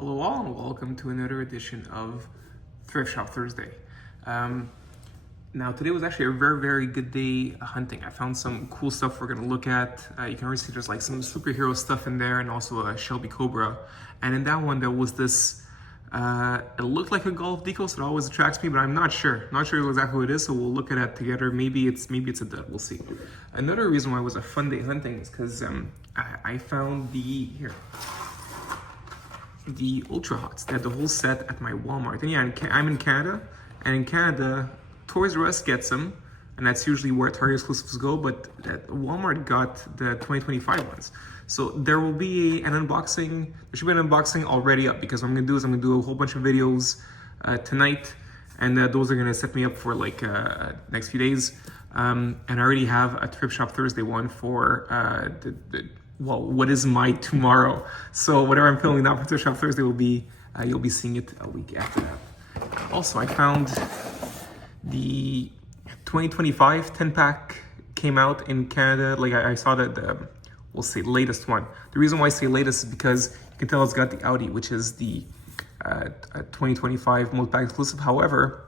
Hello all and welcome to another edition of Thrift Shop Thursday. Now today was actually a very good day hunting. I found some cool stuff we're gonna look at. You can already see there's like some superhero stuff in there and also a Shelby Cobra. And in that one there was this, it looked like a Golf decal, so it always attracts me, but I'm not sure. Not sure exactly what it is, so we'll look at it together. Maybe it's a dud, we'll see. Another reason why it was a fun day hunting is because I found the Ultra Hots. They had the whole set at my Walmart. And yeah, I'm in Canada, and in Canada, Toys R Us gets them, and that's usually where Targa exclusives go, but Walmart got the 2025 ones. So there will be an unboxing, there should be an unboxing already up, because what I'm gonna do is I'm gonna do a whole bunch of videos tonight, and those are gonna set me up for like next few days. And I already have a Thrift Shop Thursday one for well, what is my tomorrow? So whatever I'm filming now for Thrift Shop Thursday will be, you'll be seeing it a week after that. Also, I found the 2025 10-pack came out in Canada. Like I saw that we'll say latest one. The reason why I say latest is because you can tell it's got the Audi, which is the 2025 multi-pack exclusive. However,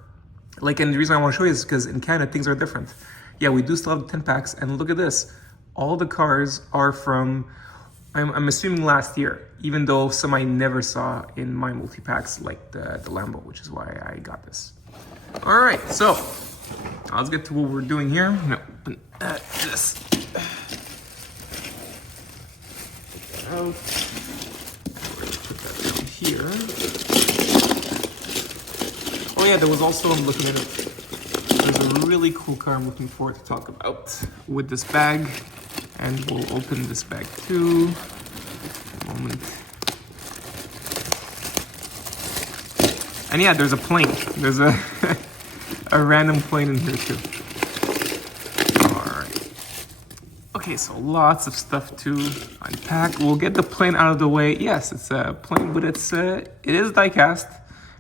like, and the reason I want to show you is because in Canada things are different. Yeah, we do still have the 10-packs, and look at this. All the cars are from, I'm assuming last year, even though some I never saw in my multi-packs, like the Lambo, which is why I got this. All right, so let's get to what we're doing here. I'm gonna open this. Take that out. We're gonna put that down here. Oh yeah, there was also, I'm looking at it. There's a really cool car I'm looking forward to talk about with this bag. And we'll open this bag too. A moment. And yeah, there's a plane. There's a random plane in here too. Alright. Okay, so lots of stuff to unpack. We'll get the plane out of the way. Yes, it's a plane, but it is diecast.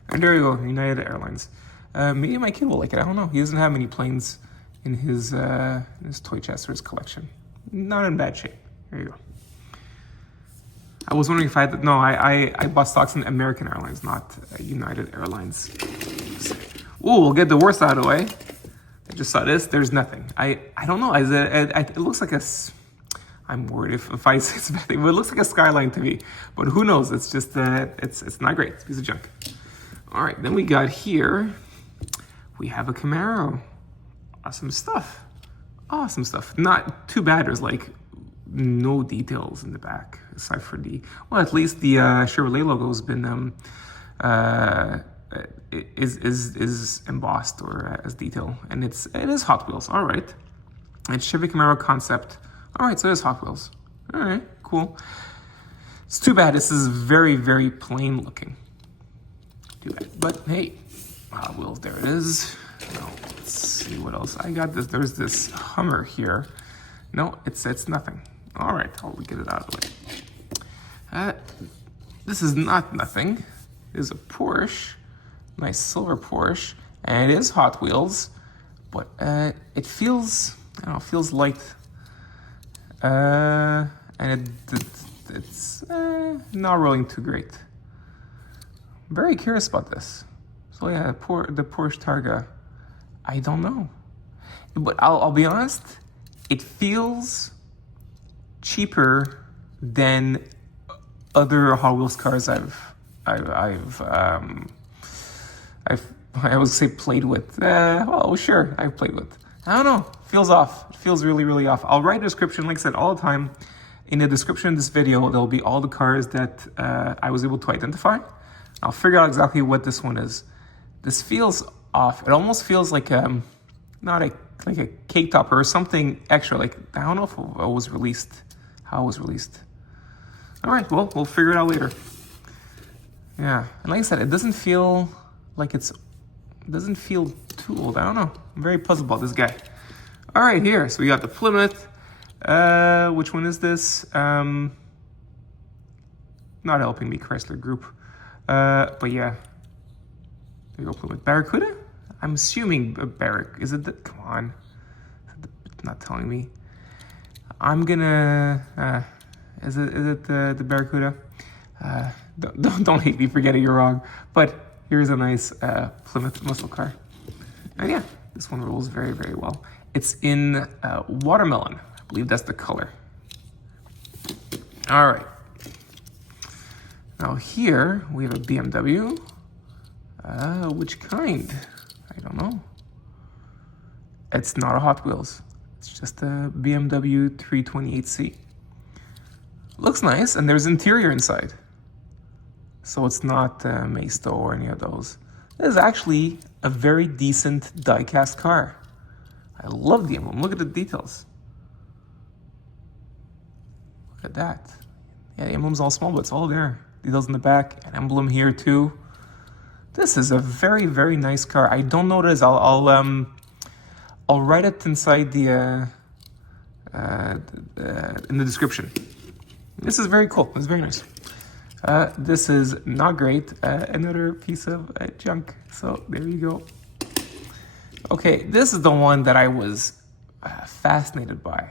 And there you go, United Airlines. Maybe my kid will like it, I don't know. He doesn't have many planes in his toy chest or his collection. Not in bad shape. There you go. I was wondering if I had, no, I bought stocks in American Airlines, not United Airlines. Ooh, we'll get the worst out of the way. I just saw this, there's nothing. I don't know, it looks like a, I'm worried if I say it's bad thing, but it looks like a Skyline to me. But who knows, it's just, it's not great, it's a piece of junk. All right, then we got here, we have a Camaro. Awesome stuff. Awesome stuff. Not too bad. There's like no details in the back aside for the, well, at least the Chevrolet logo has been is embossed or as detail, and it is Hot Wheels. All right, and Chevy Camaro concept. All right, so it is Hot Wheels. All right, cool. It's too bad this is very plain looking. Too bad, but hey, Hot Wheels. There it is. No, let's see what else I got. There's this Hummer here. No, it's nothing. All right, I'll get it out of the way. This is not nothing. It is a Porsche, nice silver Porsche, and it is Hot Wheels, but it feels, I don't know, feels light, and it's not rolling too great. I'm very curious about this. So yeah, the Porsche Targa. I don't know, but I'll be honest. It feels cheaper than other Hot Wheels cars I would say played with. Well, sure, I've played with. I don't know. Feels off. It feels really off. I'll write a description, like I said, all the time. In the description of this video, there'll be all the cars that I was able to identify. I'll figure out exactly what this one is. This feels off. It almost feels like not like a cake topper or something extra. Like, I don't know if it was released, how it was released. All right, well, we'll figure it out later. Yeah, and like I said, it doesn't feel like it doesn't feel too old. I don't know. I'm very puzzled about this guy. All right, here. So we got the Plymouth. Which one is this? Not helping me, Chrysler Group. But yeah. There you go, Plymouth. Barracuda? I'm assuming a Barrack. Is it the, come on. It's not telling me. I'm gonna, is it the Barracuda? Don't hate me for getting it wrong. But here's a nice Plymouth muscle car. And yeah, this one rolls very, very well. It's in watermelon. I believe that's the color. All right. Now here we have a BMW. Which kind? I don't know. It's not a Hot Wheels. It's just a BMW 328C. Looks nice, and there's interior inside. So it's not Maisto or any of those. It is actually a very decent die-cast car. I love the emblem. Look at the details. Look at that. Yeah, the emblem's all small, but it's all there. Details in the back, an emblem here too. This is a very, very nice car. I don't know what it is. I'll write it inside the in the description. This is very cool. It's very nice. This is not great. Another piece of junk. So there you go. Okay, this is the one that I was fascinated by,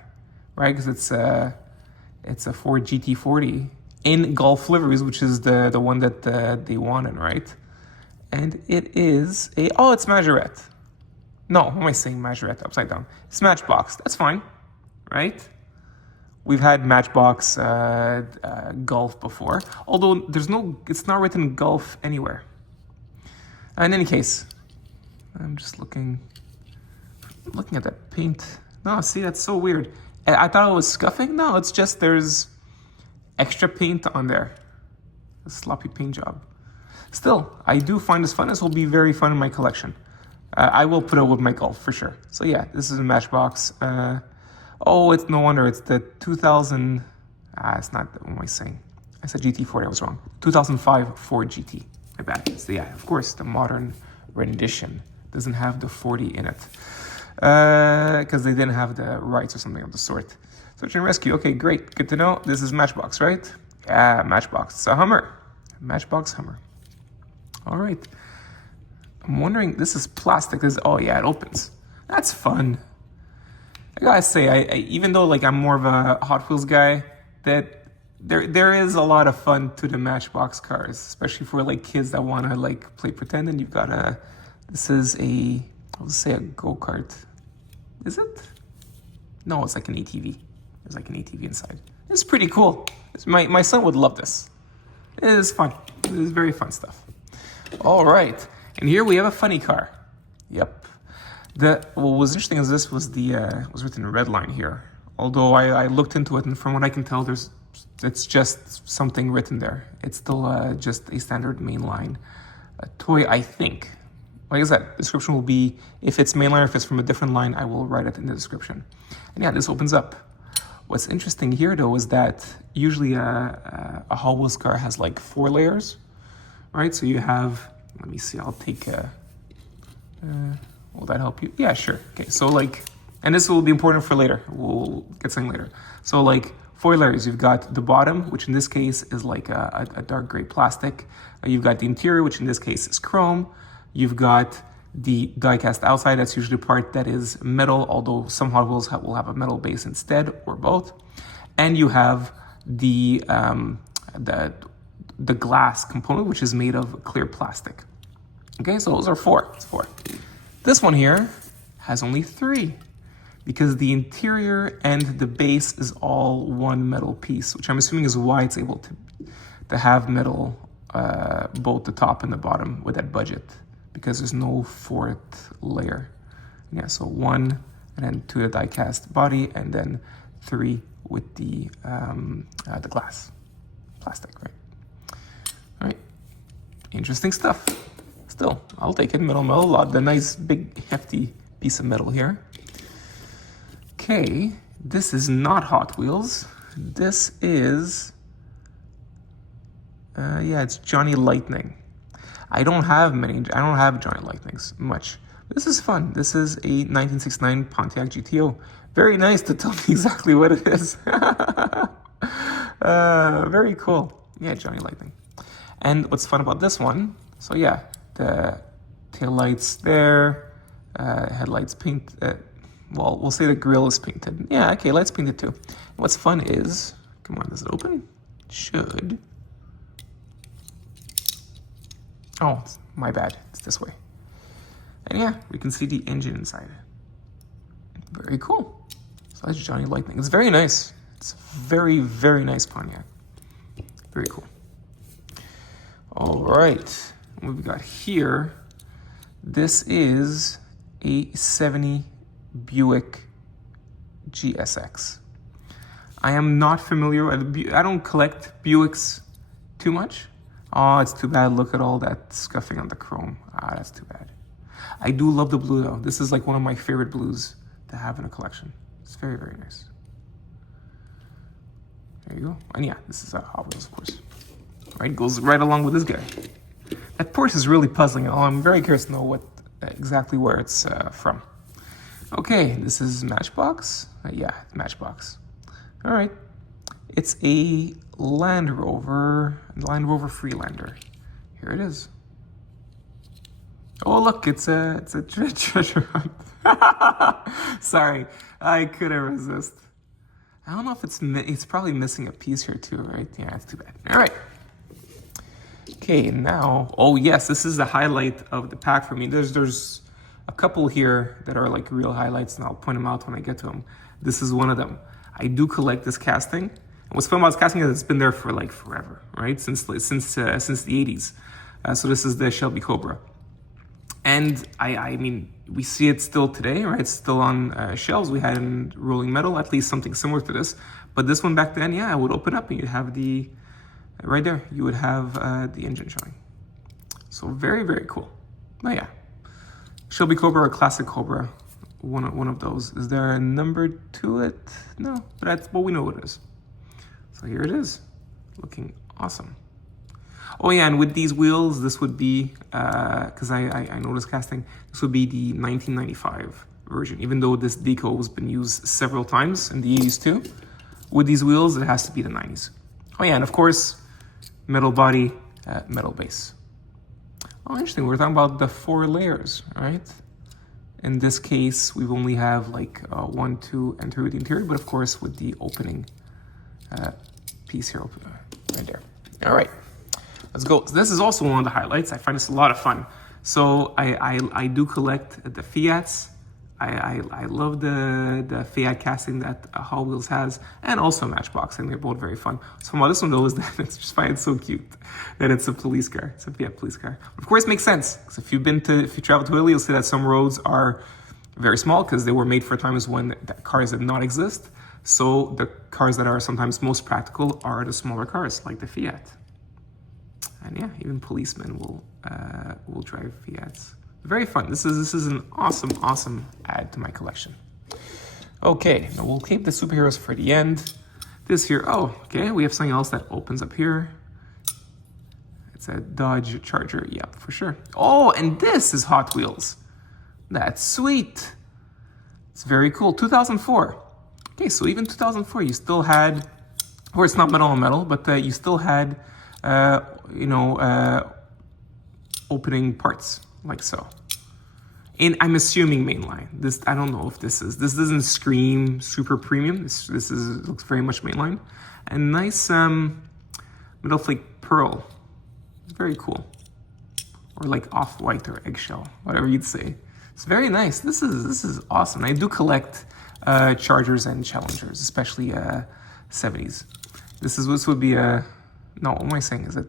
right? Because it's a Ford GT40 in Golf liveries, which is the one that they wanted, right? And it is it's Majorette. No, what am I saying? Majorette, upside down. It's Matchbox. That's fine, right? We've had Matchbox Golf before, although it's not written Golf anywhere. In any case, I'm just looking at that paint. No, see, that's so weird. I thought it was scuffing. No, it's just there's extra paint on there. A sloppy paint job. Still, I do find this fun. This will be very fun in my collection. I will put it with my Golf for sure. So yeah, this is a Matchbox. It's no wonder. It's the 2000. It's not. What am I saying? I said GT40. I was wrong. 2005 Ford GT. My bad. So yeah, of course, the modern rendition doesn't have the 40 in it because they didn't have the rights or something of the sort. Search and rescue. Okay, great. Good to know. This is Matchbox, right? Yeah, Matchbox. It's a Hummer. Matchbox Hummer. All right. I'm wondering, this is plastic. It opens. That's fun. I gotta say, even though like I'm more of a Hot Wheels guy, that there is a lot of fun to the Matchbox cars, especially for like kids that want to like play pretend. And you've got this is I'll say a go-kart. Is it? No, it's like an ATV. There's like an ATV inside. It's pretty cool. My son would love this. It is fun. It is very fun stuff. All right. And here we have a funny car. Yep. What was interesting is this was was written red line here. Although I looked into it, and from what I can tell, it's just something written there. It's still just a standard mainline toy, I think. Like I said, description will be, if it's mainline or if it's from a different line, I will write it in the description. And yeah, this opens up. What's interesting here, though, is that usually a Hot Wheels car has like 4 layers, right? So you have, let me see, I'll take will that help you? Yeah, sure. Okay, so like, and this will be important for later. We'll get something later. So like 4 layers. You've got the bottom, which in this case is like a dark gray plastic. You've got the interior, which in this case is chrome. You've got the die-cast outside. That's usually the part that is metal, although some Hot Wheels will have a metal base instead, or both. And you have the glass component, which is made of clear plastic. Okay, so those are 4. It's 4. This one here has only 3 because the interior and the base is all one metal piece, which I'm assuming is why it's able to have metal both the top and the bottom with that budget, because there's no 4th layer. Yeah, so 1 and then 2 the die-cast body, and then 3 with the glass plastic, right? All right, interesting stuff. Still, I'll take it. Metal, the nice big hefty piece of metal here. Okay, this is not Hot Wheels. This is, it's Johnny Lightning. I don't have Johnny Lightnings much. This is fun. This is a 1969 Pontiac GTO. Very nice to tell me exactly what it is. Very cool. Yeah, Johnny Lightning. And what's fun about this one, so yeah, the taillights there, headlights paint, we'll say the grille is painted. Yeah, okay, lights painted too. What's fun is, come on, does it open? Should. Oh, it's my bad. It's this way. And yeah, we can see the engine inside. Very cool. So that's Johnny Lightning. It's very nice. It's very, very nice Pontiac. Very cool. All right. What we've got here, this is a 70 Buick GSX. I am not familiar with, I don't collect Buicks too much. Oh, it's too bad. Look at all that scuffing on the chrome. Ah, that's too bad. I do love the blue though. This is like one of my favorite blues to have in a collection. It's very, very nice. There you go. And yeah, this is a Hot Wheels, of course. Right, goes right along with this guy. That Porsche is really puzzling. Oh, I'm very curious to know what exactly where it's from. Okay, this is Matchbox. Yeah, Matchbox. All right, it's a Land Rover Freelander. Here it is. Oh look, it's a treasure hunt. Sorry, I couldn't resist. I don't know if it's probably missing a piece here too, right? Yeah, it's too bad. All right. Okay, now, oh yes, this is the highlight of the pack for me. There's a couple here that are like real highlights, and I'll point them out when I get to them. This is one of them. I do collect this casting. And what's fun about this casting is it's been there for like forever, right? Since the 80s. So this is the Shelby Cobra. And I mean, we see it still today, right? It's still on shelves. We had in rolling metal, at least something similar to this. But this one back then, yeah, I would open up and you'd have the, right there, you would have the engine showing. So very, very cool. But yeah, Shelby Cobra or Classic Cobra, one of those. Is there a number to it? No, but that's what we know it is. So here it is, looking awesome. Oh yeah, and with these wheels, this would be, because I noticed casting, this would be the 1995 version, even though this decal has been used several times in the 80s too. With these wheels, it has to be the 90s. Oh yeah, and of course, metal body, metal base. Oh, interesting, we're talking about the 4 layers, right? In this case, we only have like 1, 2, and 3 with the interior, but of course with the opening piece here, right there. All right. Let's go. So this is also one of the highlights. I find this a lot of fun. So I do collect the Fiats. I love the Fiat casting that Hot Wheels has, and also Matchbox, and they're both very fun. So about this one though is that I just find it so cute that it's a police car. It's a Fiat police car. Of course, it makes sense because if you travel to Italy, you'll see that some roads are very small because they were made for times when cars did not exist. So the cars that are sometimes most practical are the smaller cars, like the Fiat. And yeah, even policemen will drive Fiats. Very fun. This is an awesome add to my collection. Okay, now we'll keep the superheroes for the end. This here, oh, okay, we have something else that opens up here. It's a Dodge Charger, yep, for sure. Oh, and this is Hot Wheels. That's sweet. It's very cool. 2004. Okay, so even 2004, you still had, or it's not metal on metal, but you still had opening parts like so. And I'm assuming mainline. This, I don't know if this doesn't scream super premium. This looks very much mainline. And nice metal flake pearl. Very cool. Or like off-white or eggshell, whatever you'd say. It's very nice. This is awesome. I do collect Chargers and Challengers, especially 70s. This would be a, no, what am I saying? Is it,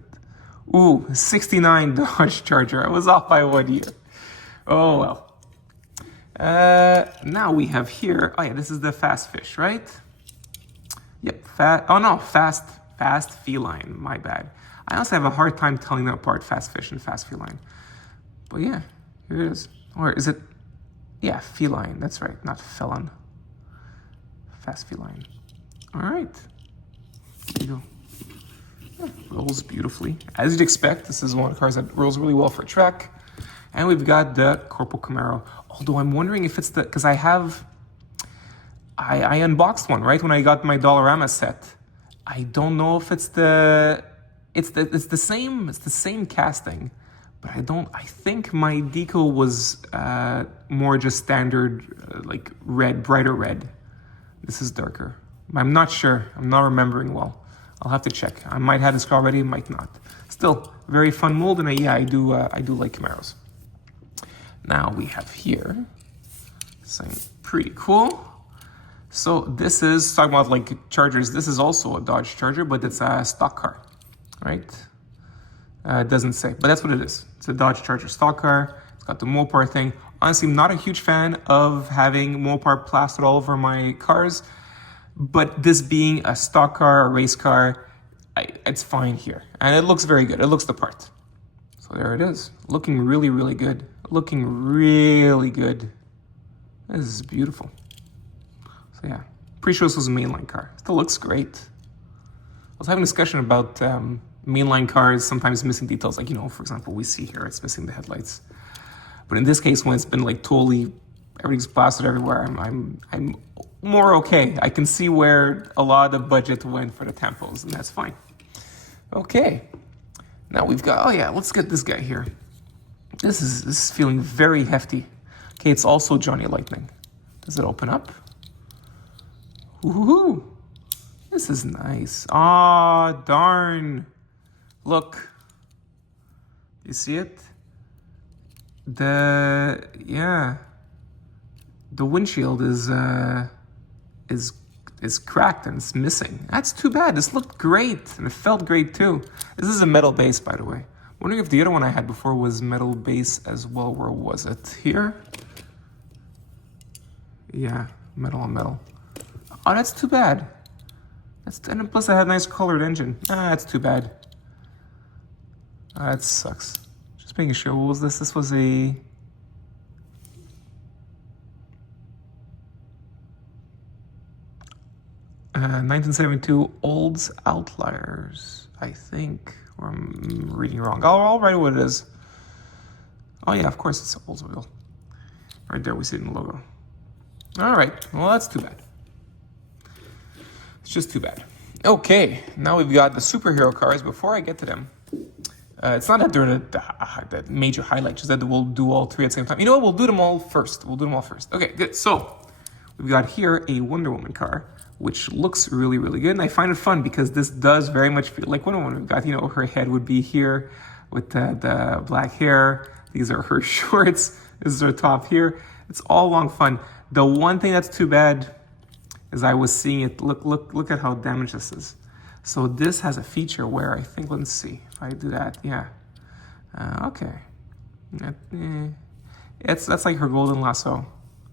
ooh, 69 Dodge Charger. I was off by 1 year. Oh well. Now we have here, oh yeah, this is the Fast Fish, right? Yep, Fast Feline, my bad. I also have a hard time telling them apart, Fast Fish and Fast Feline. But yeah, here it is. Or is it, yeah, Feline, that's right, not Felon. Fast Feline. All right, there you go. Rolls beautifully. As you'd expect, this is one of the cars that rolls really well for track. And we've got the COPO Camaro. Although I'm wondering if it's the, because I unboxed one, right? When I got my Dollarama set. I don't know if it's the same casting, but I think my decal was more just standard, like red, brighter red. This is darker. I'm not sure. I'm not remembering well. I'll have to check. I might have this car already, might not. still very fun mold, and I do like Camaros. Now we have here something pretty cool. So this is talking about like Chargers. This is also a Dodge Charger, but it's a stock car, right? It doesn't say, but that's what it is. It's a Dodge Charger stock car. It's got the Mopar thing. Honestly, I'm not a huge fan of having Mopar plastered all over my cars, but this being a stock car, a race car, it's fine here. And it looks very good. It looks the part. So there it is. Looking really, really good. Looking really good. This is beautiful. So yeah, pretty sure this was a mainline car. Still looks great. I was having a discussion about mainline cars sometimes missing details. Like, for example, we see here, it's missing the headlights. But in this case, when it's been like totally, everything's plastered everywhere, I'm more okay. I can see where a lot of budget went for the tampos, and that's fine. Okay, now we've got, let's get this guy here. This is feeling very hefty. Okay, it's also Johnny Lightning. Does it open up? Woohoo! This is nice. Ah, darn. Look. You see it? The windshield is cracked and it's missing. That's too bad. This looked great and it felt great too. This is a metal base, by the way. I'm wondering if the other one I had before was metal base as well. Where was it? Here? Yeah, metal on metal. Oh, that's too bad. And plus I had a nice colored engine. That's too bad. That sucks. Just making sure. What was this? This was a 1972 Olds Outliers, I think. Or I'm reading wrong. I'll write what it is. Oh yeah, of course it's Oldsmobile. Right there, we see it in the logo. All right, well that's too bad. It's just too bad. Okay, now we've got the superhero cars. Before I get to them, it's not that they're the major highlight, just that we'll do all three at the same time. You know what, we'll do them all first. Okay, good. So, we've got here a Wonder Woman car, which looks really, really good. And I find it fun because this does very much feel like Wonder Woman. We've got, her head would be here with the black hair. These are her shorts. This is her top here. It's all along fun. The one thing that's too bad is I was seeing it. Look at how damaged this is. So this has a feature where I think, let's see, if I do that, yeah. Okay. That's like her golden lasso,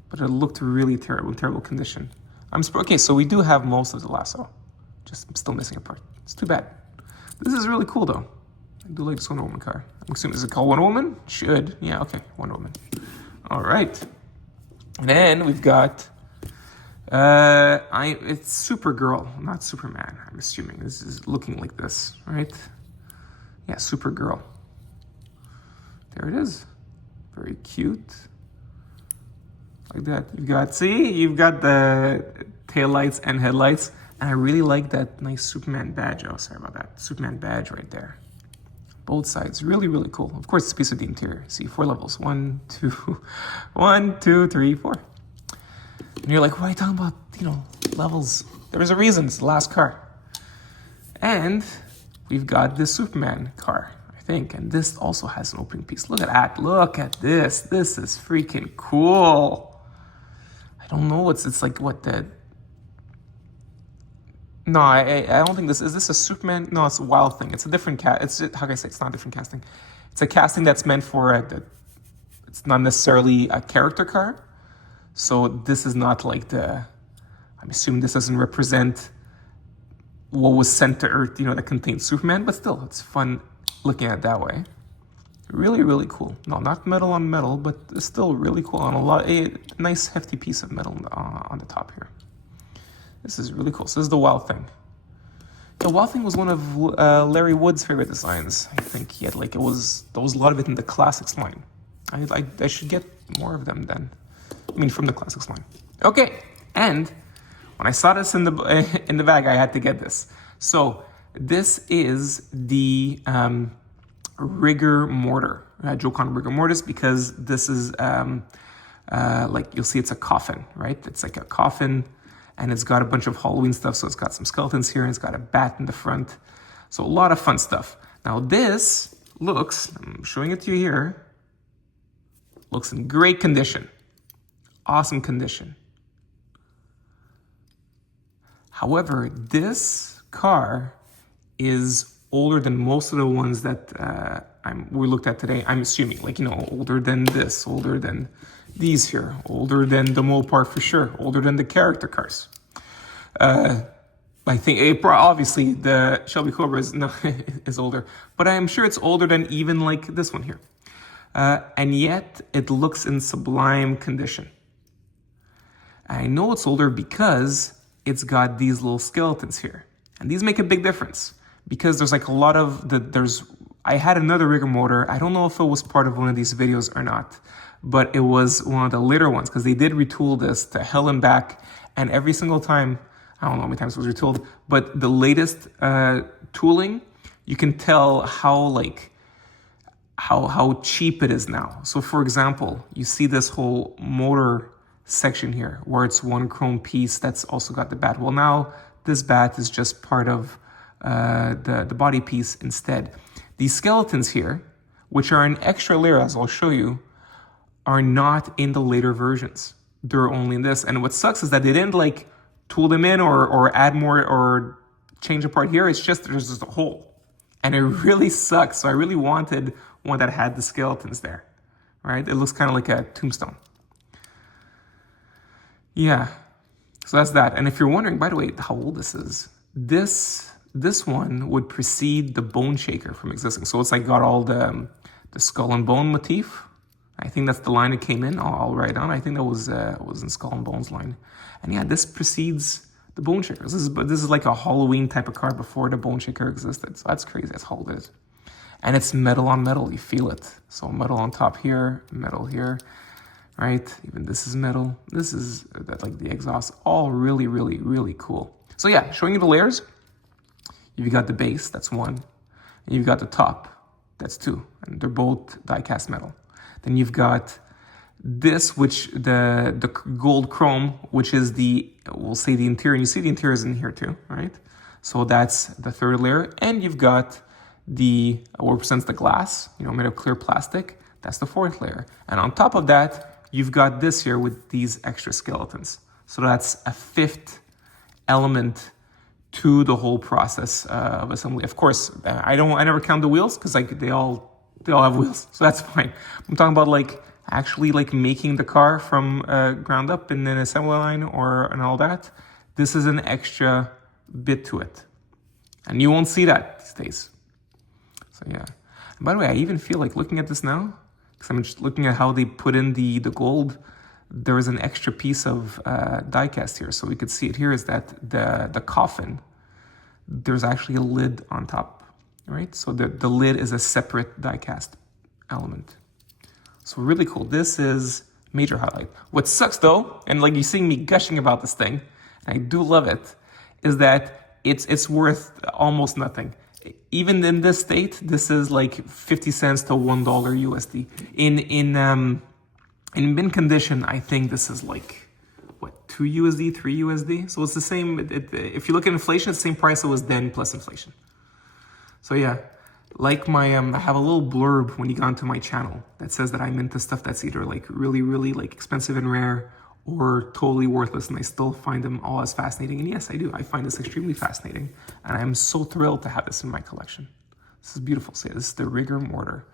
but it looked really terrible condition. Okay, so we do have most of the lasso. Just I'm still missing a part. It's too bad. This is really cool though. I do like this Wonder Woman car. I'm assuming, is it called Wonder Woman? Should. Yeah, okay, Wonder Woman. All right. And then we've got, it's Supergirl, not Superman. I'm assuming this is looking like this, right? Yeah, Supergirl. There it is. Very cute. Like that. You've got the taillights and headlights. And I really like that nice Superman badge. Oh, sorry about that. Superman badge right there. Both sides. Really, really cool. Of course, it's a piece of the interior. See, 4 levels. 1, 2, 3, 4. And you're like, what are you talking about? Levels. There's a reason. It's the last car. And we've got this Superman car, I think. And this also has an opening piece. Look at that. Look at this. This is freaking cool. I don't know. It's like what the... No, I don't think this... Is this a Superman? No, it's a Wild Thing. It's a different how can I say? It's not a different casting. It's a casting that's meant for... it's not necessarily a character car. So this is not like the... I'm assuming this doesn't represent what was sent to Earth, that contains Superman. But still, it's fun looking at it that way. Really, really cool. No, not metal on metal, but it's still really cool. On a nice hefty piece of metal on the top here. This is really cool. So this is the Wild Thing. The Wild Thing was one of Larry Wood's favorite designs. I think he had there was a lot of it in the Classics line. I should get more of them then. From the Classics line. Okay, and when I saw this in the bag, I had to get this. So this is the Rigor Motor. Joke on Rigor Mortis because this is you'll see it's a coffin, right? It's like a coffin and it's got a bunch of Halloween stuff. So it's got some skeletons here and it's got a bat in the front. So a lot of fun stuff. Now this looks, I'm showing it to you here, looks in great condition. Awesome condition. However, this car is older than most of the ones that we looked at today. I'm assuming, like, you know, older than this, older than these here, older than the Mopar for sure, older than the character cars. I think obviously the Shelby Cobra is older, but I'm sure it's older than even like this one here. And yet it looks in sublime condition. I know it's older because it's got these little skeletons here. And these make a big difference because there's like a lot of I had another Rigor Motor. I don't know if it was part of one of these videos or not, but it was one of the later ones because they did retool this to hell and back. And every single time, I don't know how many times it was retooled, but the latest tooling, you can tell how cheap it is now. So for example, you see this whole motor section here where it's one chrome piece that's also got the bat. Well, now this bat is just part of the body piece instead. These skeletons here, which are an extra layer, as I'll show you, are not in the later versions. They're only in this. And what sucks is that they didn't like tool them in or add more or change a part here. It's just, there's just a hole. And it really sucks. So I really wanted one that had the skeletons there, right? It looks kind of like a tombstone. Yeah, so that's that. And if you're wondering, by the way, how old this is, this one would precede the Bone Shaker from existing. So it's like got all the skull and bone motif. I think that's the line it came in. I'll write down. I think that was in Skull and Bones line. And yeah, this precedes the Bone Shaker. This is like a Halloween type of car before the Bone Shaker existed. So that's crazy. That's how old it is. And it's metal on metal. You feel it. So metal on top here, metal here, right? Even this is metal. This is like the exhaust. All really, really, really cool. So yeah, showing you the layers. You've got the base. That's one. And you've got the top. That's two. And they're both die-cast metal. Then you've got this, which the gold chrome, which is we'll say the interior. And you see the interior is in here too, right? So that's the third layer. And you've got what represents the glass, made of clear plastic. That's the fourth layer. And on top of that, you've got this here with these extra skeletons. So that's a fifth element to the whole process of assembly. Of course, I never count the wheels because they all have wheels, so that's fine. I'm talking about actually making the car from ground up in an assembly line and all that. This is an extra bit to it, and you won't see that these days. So yeah. And by the way, I even feel like looking at this now, because I'm just looking at how they put in the gold. There is an extra piece of die-cast here, so we could see it here. Is that the coffin? There's actually a lid on top, right? So the lid is a separate die-cast element. So really cool. This is major highlight. What sucks though, and you're seeing me gushing about this thing, and I do love it, is that it's worth almost nothing. Even in this state, this is 50 cents to $1 USD. In bin condition, I think this is 2 USD, 3 USD. So it's the same. If you look at inflation, it's the same price it was then plus inflation. So yeah, I have a little blurb when you go onto my channel that says that I'm into stuff that's either really, really expensive and rare or totally worthless, and I still find them all as fascinating. And yes, I do. I find this extremely fascinating, and I'm so thrilled to have this in my collection. This is beautiful. So yeah, this is the Rigor Mortar,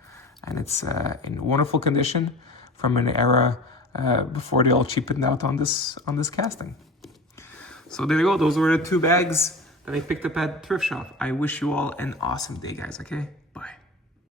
and it's in wonderful condition from an era before they all cheapened out on this casting. So there you go. Those were the 2 bags that I picked up at Thrift Shop. I wish you all an awesome day, guys, okay?